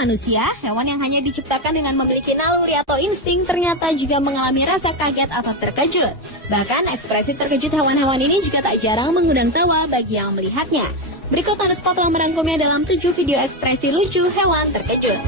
manusia, hewan yang hanya diciptakan dengan memiliki naluri atau insting ternyata juga mengalami rasa kaget atau terkejut. Bahkan ekspresi terkejut hewan-hewan ini juga tak jarang mengundang tawa bagi yang melihatnya. Berikut On The Spot telah merangkumnya dalam 7 video ekspresi lucu hewan terkejut.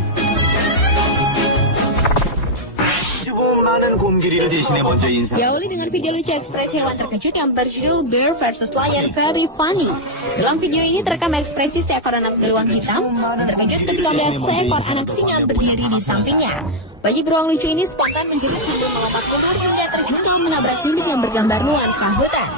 Diawali dengan video lucu ekspresi hewan terkejut yang berjudul Bear vs Lion Very Funny. Dalam video ini terekam ekspresi seekor anak beruang hitam yang terkejut ketika melihat seekor anak singa berdiri di sampingnya. Bayi beruang lucu ini spontan menjerit sambil melompat keluar hingga terjungkal menabrak bibit yang bergambar nuansa hutan.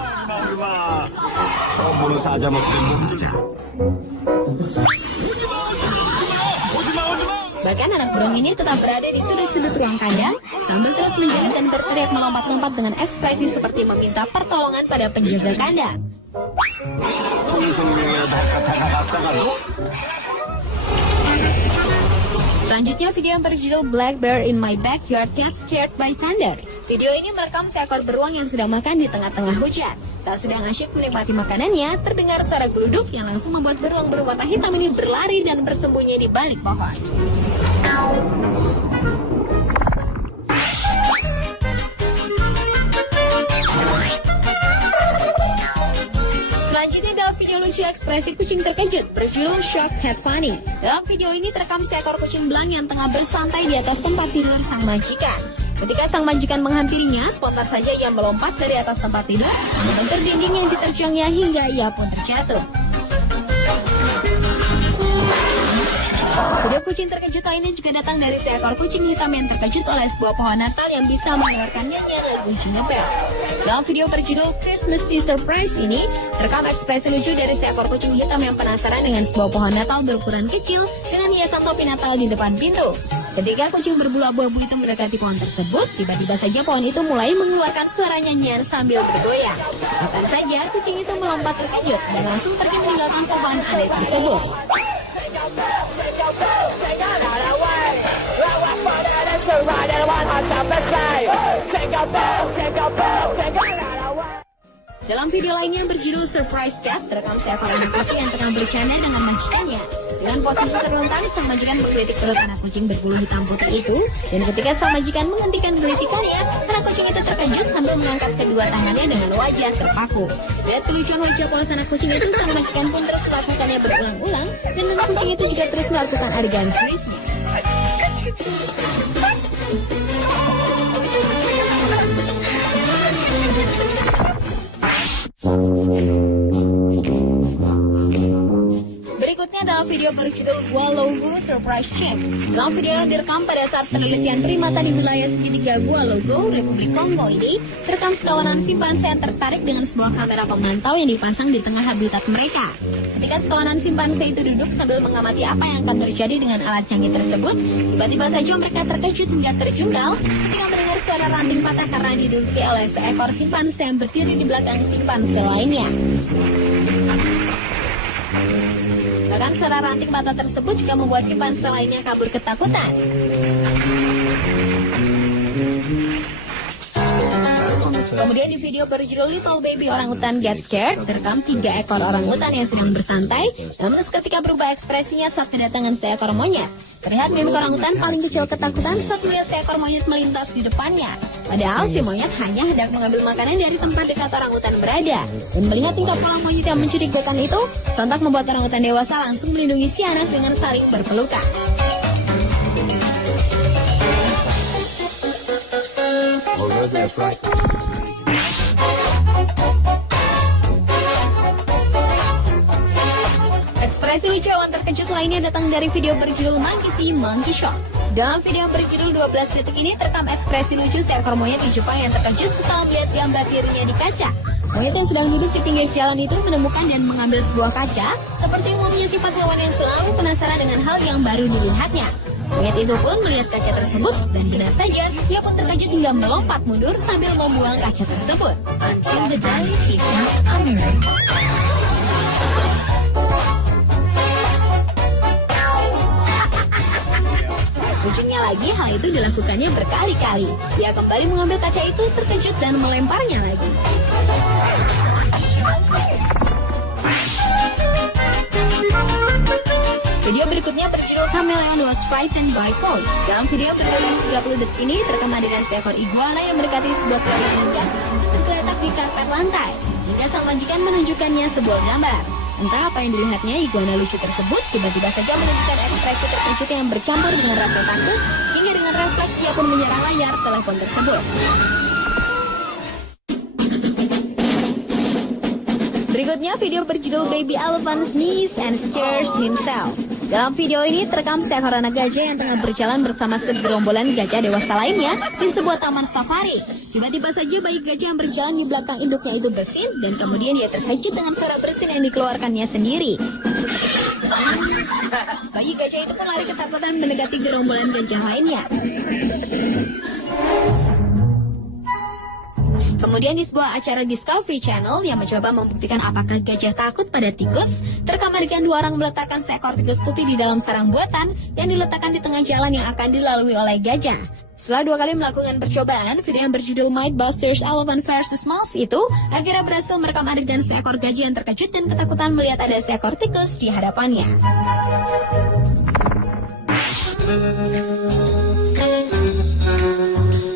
Bahkan anak beruang ini tetap berada di sudut-sudut ruang kandang sambil terus menjerit dan berteriak melompat-lompat dengan ekspresi seperti meminta pertolongan pada penjaga kandang. Selanjutnya video yang berjudul Black Bear in My Backyard Got Scared by Thunder. Video ini merekam seekor beruang yang sedang makan di tengah-tengah hujan. Saat sedang asyik menikmati makanannya, terdengar suara geluduk yang langsung membuat beruang berwarna hitam ini berlari dan bersembunyi di balik pohon. Selanjutnya adalah video lucu ekspresi kucing terkejut berjudul Shock Head Funny. Dalam video ini terekam seekor kucing belang yang tengah bersantai di atas tempat tidur sang majikan. Ketika sang majikan menghampirinya, spontan saja ia melompat dari atas tempat tidur, membentur dinding yang diterjangnya hingga ia pun terjatuh. Video kucing terkejut lainnya juga datang dari seekor kucing hitam yang terkejut oleh sebuah pohon Natal yang bisa mengeluarkan nyanyian lagu Jingle Bell. Dalam video berjudul Christmas Tea Surprise ini, terekam ekspresi lucu dari seekor kucing hitam yang penasaran dengan sebuah pohon Natal berukuran kecil dengan hiasan topi Natal di depan pintu. Ketika kucing berbulu abu-abu itu mendekati pohon tersebut, tiba-tiba saja pohon itu mulai mengeluarkan suara nyanyian sambil bergoyang. Bahkan saja kucing itu melompat terkejut dan langsung pergi meninggalkan pohon aneh tersebut. Dalam video lainnya berjudul Surprise Cat, terekam seekor anak kucing yang tengah bercanda dengan majikannya. Dengan posisi terlentang, sang majikan menggelitik perut anak kucing berbulu hitam putih itu, dan ketika sang majikan menghentikan gelitikannya, anak kucing itu terkejut sambil mengangkat kedua tangannya dengan wajah terpaku. Lihat kelucuan wajah polos anak kucing itu, sang majikan pun terus melakukannya berulang-ulang, dan anak kucing itu juga terus melakukan adegan freeze-nya. Berikutnya adalah video berjudul Gua Logo Surprise Check. Dalam video yang direkam pada saat penelitian primata di wilayah segitiga Gua Logo, Republik Kongo ini, terekam sekawanan simpanse yang tertarik dengan sebuah kamera pemantau yang dipasang di tengah habitat mereka. Ketika sekawanan simpanse itu duduk sambil mengamati apa yang akan terjadi dengan alat canggih tersebut, tiba-tiba saja mereka terkejut hingga terjungkal ketika mendengar suara ranting patah karena diduduki oleh seekor simpanse yang berdiri di belakang simpanse lainnya. Bahkan suara ranting patah tersebut juga membuat simpanse lainnya kabur ketakutan. Kemudian di video berjudul Little Baby Orangutan Get Scared, terekam 3 ekor orangutan yang sedang bersantai, namun seketika berubah ekspresinya saat kedatangan seekor monyet. Terlihat mimik orangutan paling kecil ketakutan saat melihat seekor monyet melintas di depannya. Padahal si monyet hanya hendak mengambil makanan dari tempat dekat orangutan berada. Dan melihat tingkah pola monyet yang mencurigakan itu, sontak membuat orangutan dewasa langsung melindungi si anak dengan saling berpelukan. Ekspresi lucu hewan terkejut lainnya datang dari video berjudul Monkey See, Monkey Shock. Dalam video berjudul 12 detik ini terekam ekspresi lucu seekor monyet di Jepang yang terkejut setelah melihat gambar dirinya di kaca. Monyet yang sedang duduk di pinggir jalan itu menemukan dan mengambil sebuah kaca, seperti umumnya sifat hewan yang selalu penasaran dengan hal yang baru dilihatnya. Monyet itu pun melihat kaca tersebut dan benar saja dia pun terkejut hingga melompat mundur sambil membuang kaca tersebut. Until the day he found Amir. Lucunya lagi, hal itu dilakukannya berkali-kali. Dia kembali mengambil kaca itu, terkejut dan melemparnya lagi. Video berikutnya berjudul Chameleon Was Frightened by Fog. Dalam video berdurasi 30 detik ini terekam adegan seekor iguana yang mendekati sebuah keluarga lingkar dan tergeletak di karpet lantai. Hingga sang majikan menunjukkannya sebuah gambar. Entah apa yang dilihatnya, iguana lucu tersebut tiba-tiba saja menunjukkan ekspresi terkejut yang bercampur dengan rasa takut, hingga dengan refleks ia pun menyerang layar telepon tersebut. Berikutnya video berjudul Baby Elephant Sneezes and Scares Himself. Dalam video ini terekam seekor anak gajah yang tengah berjalan bersama segerombolan gajah dewasa lainnya di sebuah taman safari. Tiba-tiba saja bayi gajah yang berjalan di belakang induknya itu bersin, dan kemudian ia terkejut dengan suara bersin yang dikeluarkannya sendiri. Bayi gajah itu pun lari ketakutan mendekati gerombolan gajah lainnya. Kemudian di sebuah acara Discovery Channel yang mencoba membuktikan apakah gajah takut pada tikus, terekam adegan dua orang meletakkan seekor tikus putih di dalam sarang buatan yang diletakkan di tengah jalan yang akan dilalui oleh gajah. Setelah 2 kali melakukan percobaan, video yang berjudul Mythbusters Elephant vs Mouse itu akhirnya berhasil merekam adegan seekor gajah yang terkejut dan ketakutan melihat ada seekor tikus di hadapannya.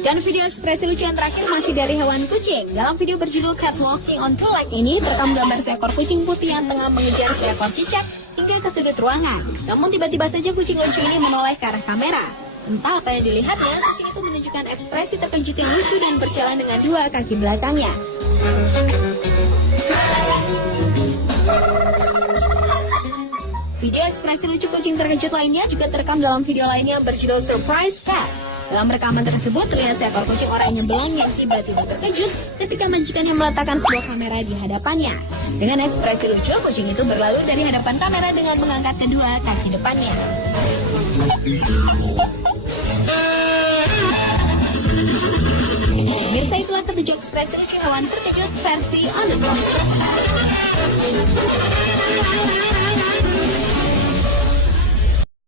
Dan video ekspresi lucu yang terakhir masih dari hewan kucing. Dalam video berjudul Cat Walking on Two Legs ini terekam gambar seekor kucing putih yang tengah mengejar seekor cicak hingga ke sudut ruangan. Namun tiba-tiba saja kucing lucu ini menoleh ke arah kamera. Entah apa yang dilihatnya, kucing itu menunjukkan ekspresi terkejut yang lucu dan berjalan dengan 2 kaki belakangnya. Video ekspresi lucu kucing terkejut lainnya juga terekam dalam video lainnya berjudul Surprise Cat. Dalam rekaman tersebut terlihat seekor kucing oranye belang yang tiba-tiba terkejut ketika majikannya meletakkan sebuah kamera di hadapannya. Dengan ekspresi lucu, kucing itu berlalu dari hadapan kamera dengan mengangkat kedua kaki depannya. Pemirsa, itulah ketujuh ekspresi lucu hewan terkejut versi On The Spot.